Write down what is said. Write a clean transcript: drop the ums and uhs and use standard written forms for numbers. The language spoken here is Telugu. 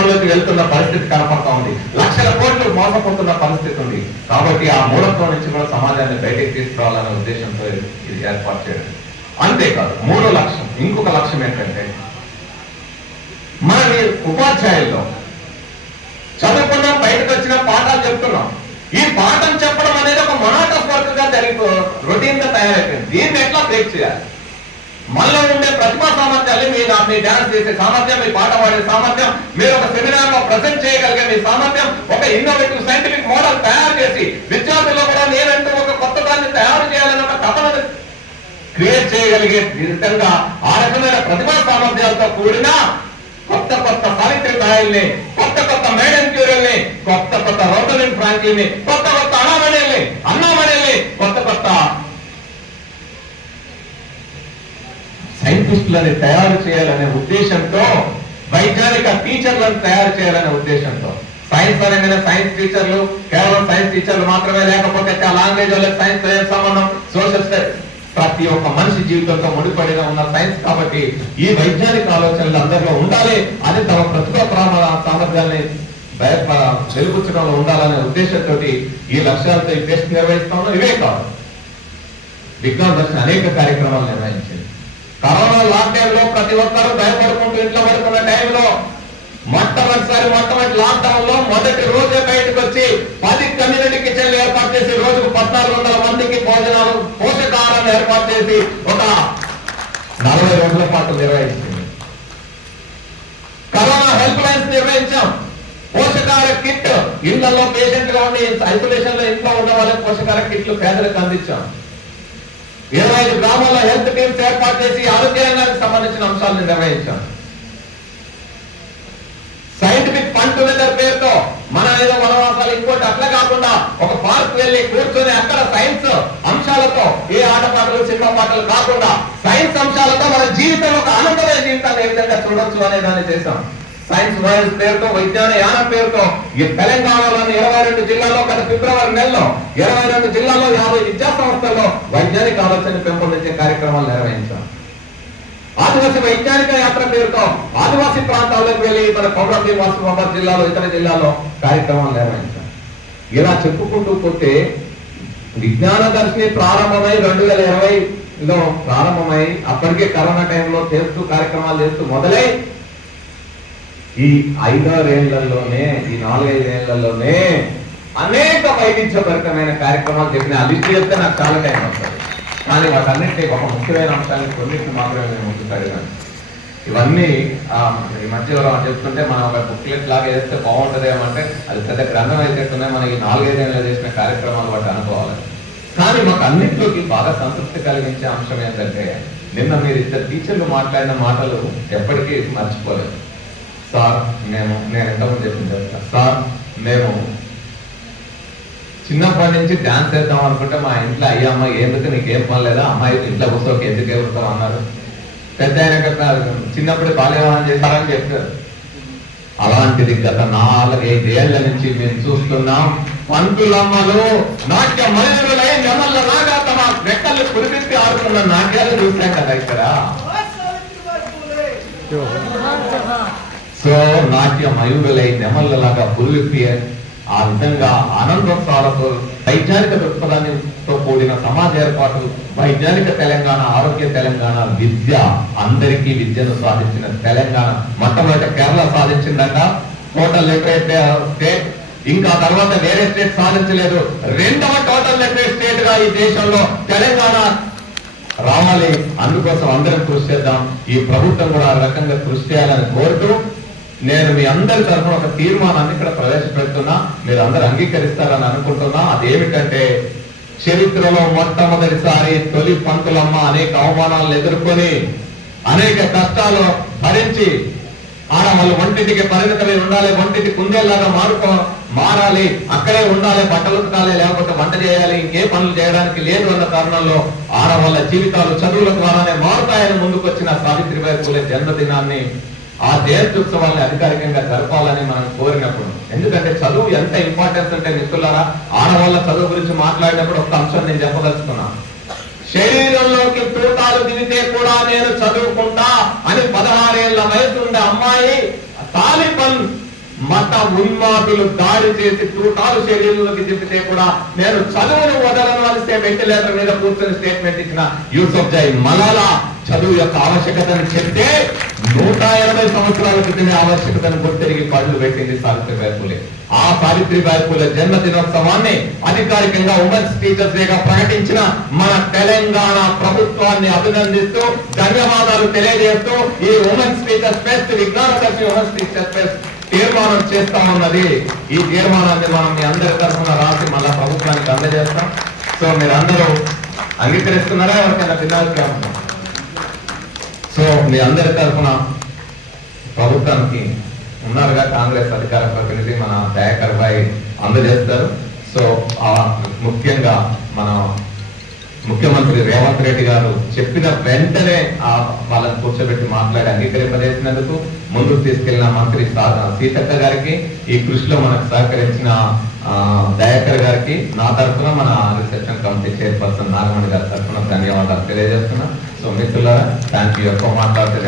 సంక్షోభంలోకి వెళ్తున్న పరిస్థితి కనపడతా ఉంది. లక్షల కోట్లు మోసపోతున్న పరిస్థితి ఉంది. కాబట్టి ఆ మూఢత్వం నుంచి కూడా సమాజాన్ని బయటకు తీసుకురావాలనే ఉద్దేశంతో ఇది ఏర్పాటు చేయడం. అంతేకాదు, మూడో లక్ష్యం, ఇంకొక లక్ష్యం ఏంటంటే, మన ఉపాధ్యాయుల్లో చదువుకున్నాం, బయటకు వచ్చిన పాఠాలు చెప్తున్నాం. ఈ పాఠం చెప్పడం అనేది ఒక మొనాటస్ వర్క్ గా రొటీన్ గా తయారైపోయింది. దీన్ని ఎట్లా బ్రేక్ చేయాలి? మనలో ఉండే ప్రతిభా సామర్థ్యాలు, మీ డాన్స్ చేసే సామర్థ్యం, మీ పాట పాడే సామర్థ్యం, మీరు ఒక సెమినార్ లో ప్రజెంట్ చేయగలిగే మీ సామర్థ్యం, ఒక ఇన్నోవేటివ్ సైంటిఫిక్ మోడల్ తయారు చేసి విద్యార్థుల్లో కూడా నేనంటూ ఒక కొత్త దాన్ని తయారు చేయాలని ఒక తపన క్రియేట్ చేయగలిగే విధంగా ఆ రకమైన ప్రతిభా సామర్థ్యాలతో కూడిన కొత్త కొత్త సావిత్రిబాయిల్ని, కొత్త కొత్త మేడమ్ క్యూరీల్ని, కొత్త కొత్త రోజలిన్ ఫ్రాంక్లిన్ని, కొత్త కొత్త అన్నామణిల్ని, కొత్త కొత్త సైంటిస్టులని తయారు చేయాలనే ఉద్దేశంతో, వైజ్ఞానిక టీచర్లను తయారు చేయాలనే ఉద్దేశంతో, సైన్స్ పరంగా సైన్స్ టీచర్లు కేవలం సైన్స్ టీచర్లు మాత్రమే లేకపోతే లాంగ్వేజ్ వాళ్ళకి సైన్స్ సంబంధం, సోషల్ స్టడీస్, ప్రతి ఒక్క మనిషి జీవితంతో ముడిపడిన ఉన్న సైన్స్. కాబట్టి ఈ వైజ్ఞానిక ఆలోచనలు అందరిలో ఉండాలి, అది తమ ప్రతిభా సామర్థ్యాన్ని వెలుగుచ్చడంలో ఉండాలనే ఉద్దేశంతో ఈ లక్ష్యాలతో ఈ టెస్ట్ నిర్వహిస్తాము. ఇవే కాదు, విజ్ఞాన దర్శన అనేక కార్యక్రమాలు నిర్వహించింది. కరోనా లాక్డౌన్ లో ప్రతి ఒక్కరూ భయపడుకుంటూ ఇంట్లో పడుకున్న టైంలో మొట్టమొదటి లాక్డౌన్ లో మొదటి రోజే బయటకు వచ్చి 10 కమ్యూనిటీ కిచెన్లు ఏర్పాటు చేసి రోజుకు 1400 మందికి భోజనాలు, పోషకాహారాన్ని ఏర్పాటు చేసి ఒక 40 రోజుల పాటు నిర్వహించింది. కరోనా హెల్ప్ లైన్స్ నిర్వహించాం. పోషకాహార కిట్ ఇళ్లలో పేషెంట్ గా ఉండి ఐసోలేషన్ లో ఇంట్లో ఉన్న వాళ్ళకి పోషకాహార కిట్లు పేదలకు అందించాం. 25 గ్రామాల్లో హెల్త్ టీమ్స్ ఏర్పాటు చేసి ఆరోగ్య రంగానికి సంబంధించిన అంశాలను నిర్వహించాం. సైంటిఫిక్ ఫండ్ టుగెదర్ పేరుతో మన ఏదో వనవాసాలు ఇంకోటి అట్లా కాకుండా ఒక పార్క్ వెళ్ళి కూర్చొని అక్కడ సైన్స్ అంశాలతో, ఏ ఆటపాటలు సినిమా పాటలు కాకుండా సైన్స్ అంశాలతో మన జీవితంలో ఒక ఆనందమైన జీవితాన్ని ఏ విధంగా చూడొచ్చు అనే దాన్ని చేశాం. సైన్స్ వాయిస్ పేరుతో, విజ్ఞాన యానం పేరుతో ఈ తెలంగాణలోని 22 జిల్లాల్లో గత ఫిబ్రవరి నెలలో 22 జిల్లాల్లో 50 విద్యా సంస్థల్లో వైజ్ఞానిక ఆలోచన పెంపొందించే కార్యక్రమాలు నిర్వహించాం. ఆదివాసీ వైజ్ఞానిక యాత్ర పేరుతో ఆదివాసీ ప్రాంతాల్లోకి వెళ్లి మన పౌరభీ వాసుబాబాద్ జిల్లాలో, ఇతర జిల్లాలో కార్యక్రమాలు నిర్వహించాం. ఇలా చెప్పుకుంటూ పోతే విజ్ఞాన దర్శిని ప్రారంభమై 2020లో ప్రారంభమై అప్పటికే కరోనా టైంలో చేస్తూ కార్యక్రమాలు చేస్తూ మొదలై ఈ 5-6 ఏళ్లలోనే, ఈ 4-5 ఏళ్లలోనే అనేక వైవిధ్యభరితమైన కార్యక్రమాలు చెప్పిన ఆ లిస్ట్ చెప్తే నాకు చాలా టైం వస్తుంది. కానీ వాటన్నింటి ఒక ముఖ్యమైన అంశాన్ని కొన్నింటిని మాత్రమే నేను ముందుకు అడిగాను. ఇవన్నీ ఈ మధ్యలో చెప్తుంటే మనం ఒక బుక్లెట్ లాగా వేస్తే బాగుంటుందేమో అంటే అది పెద్ద గ్రంథం అయితేనే మనకి 4-5 ఏళ్ళలో చేసిన కార్యక్రమాలు వాటి అనుకోవాలి. కానీ మాకు అన్నింటిలోకి బాగా సంతృప్తి కలిగించే అంశం ఏంటంటే, నిన్న మీరు ఇద్దరు టీచర్లు మాట్లాడిన మాటలు ఎప్పటికీ మర్చిపోలేదు. సార్ నేను ఎంతమంది చెప్పింది సార్, మేము చిన్నప్పటి నుంచి డాన్స్ చేద్దాం అనుకుంటే మా ఇంట్లో అయ్యా అమ్మాయి ఎందుకు నీకేం పని లేదా, అమ్మాయి ఇంట్లో కూర్చోకి ఎందుకు ఎగురుతాం అన్నారు. పెద్ద ఆయన చిన్నప్పుడు బాల్యవాహనం చేశారని చెప్పారు. అలాంటిది గత 4-5 ఏళ్ల నుంచి మేము చూస్తున్నాం. పంతులమ్మలు నాట్య మయూరులై నెమళ్ళ నాగా తమ రెక్కలు కురిపిస్తే ఆడుతున్న నాట్యాలు చూసాం కదా ఇక్కడ. సో నాట్య మయూరులై నెమళ్ళలాగా పురిపి ఆ విధంగా ఆనందోత్సాహాలతో వైజ్ఞానిక దృక్పథాలతో కూడిన సమాజ ఏర్పాటు, వైజ్ఞానిక తెలంగాణ, ఆరోగ్య తెలంగాణ, విద్య, అందరికీ విద్యను సాధించిన తెలంగాణ. మొట్టమొదటి కేరళ సాధించిందట టోటల్ లిటరేట్ స్టేట్, ఇంకా తర్వాత వేరే స్టేట్ సాధించలేదు. 2వ టోటల్ లిటరేట్ స్టేట్ గా ఈ దేశంలో తెలంగాణ రావాలి. అందుకోసం అందరం కృషి చేద్దాం. ఈ ప్రభుత్వం కూడా ఆ రకంగా కృషి చేయాలని కోరుతూ నేను మీ అందరి తరఫున ఒక తీర్మానాన్ని ఇక్కడ ప్రవేశపెడుతున్నా. మీరు అందరు అంగీకరిస్తారని అనుకుంటున్నా. అదేమిటంటే, చరిత్రలో మొట్టమొదటిసారి తొలి పంతులమ్మ అనేక అవమానాలను ఎదుర్కొని, అనేక కష్టాలు భరించి ఆడవాళ్ళు వంటింటికి పరిమితమై ఉండాలి, వంటింటి కుందేలాగా మారాలి, అక్కడే ఉండాలి, బట్టలు ఉతకాలి, లేకపోతే వంట చేయాలి, ఇంకే పనులు చేయడానికి లేదు అన్న తరుణంలో ఆడవాళ్ళ జీవితాలు చదువుల ద్వారానే మారుతాయని ముందుకొచ్చిన సావిత్రిబాయి పూలే జన్మదినాన్ని, ఆ జయంత్యుత్సవాన్ని అధికారికంగా జరపాలని మనం కోరినప్పుడు, ఎందుకంటే చదువు ఎంత ఇంపార్టెన్స్ అంటే మిత్రులారా, ఆడవాళ్ళ చదువు గురించి మాట్లాడినప్పుడు ఒక అంశం నేను చెప్పదలుచుకున్నాను. శరీరంలోకి తూటాలు దిగితే కూడా నేను చదువుకుంటా అని 16 ఏళ్ల వయసు ఉండే అమ్మాయి తాలిబన్ మత ఉన్మాదులు దాడి చేసి తూటాలు షెడ్యూల్లోకి తిప్పితే కూడా నేను చదువును వదలను అని వెంటిలేటర్ మీద కూర్చొని స్టేట్మెంట్ ఇచ్చిన యూసఫ్ జై మలాలా చదువు యొక్క ఆవశ్యకతను చెప్తే 180 సంవత్సరాల క్రితమే ఆవశ్యకతను గుర్తిరిగి పడులు పెట్టింది సావిత్రిబాయి పూలే. ఆ సావిత్రిబాయి పూలే జన్మదినోత్సవాన్ని అధికారికంగా ఉమెన్స్ టీచర్స్ డేగా ప్రకటించిన మన తెలంగాణ ప్రభుత్వాన్ని అభినందిస్తూ ధన్యవాదాలు తెలియజేస్తూ ఈ ఉమెన్స్ టీచర్స్ ఫెస్ట్ విజ్ఞాన దర్శి ఉమెన్స్ టీచర్స్ ఫెస్ట్ తీర్మానం చేస్తా ఉన్నది. ఈ తీర్మానాన్ని మనం మీ అందరి తరఫున రాసి మళ్ళా ప్రభుత్వానికి అందజేస్తాం. సో మీరందరూ అంగీకరిస్తున్నారా? ఎవరికైనా భిన్నాభిప్రాయం? సో మీ అందరి తరఫున ప్రభుత్వానికి ఉన్నారుగా కాంగ్రెస్ అధికార ప్రతినిధి మన దయాకర్ భాయ్ అందజేస్తారు. సో ముఖ్యంగా మన ముఖ్యమంత్రి రేవంత్ రెడ్డి గారు చెప్పిన వెంటనే వాళ్ళని కూర్చోబెట్టి మాట్లాడి అంగీకరింపజేసినందుకు ముందుకు తీసుకెళ్లిన మంత్రి సీతక్క గారికి, ఈ కృషిలో మనకు సహకరించిన దయాకర్ గారికి నా తరఫున మన రిసెప్షన్ కమిటీ చైర్పర్సన్ నాగమణి గారి తరఫున ధన్యవాదాలు తెలియజేస్తున్నా. సో మిత్రులారా, థ్యాంక్ యూ. ఎక్కువ మాట్లాడితే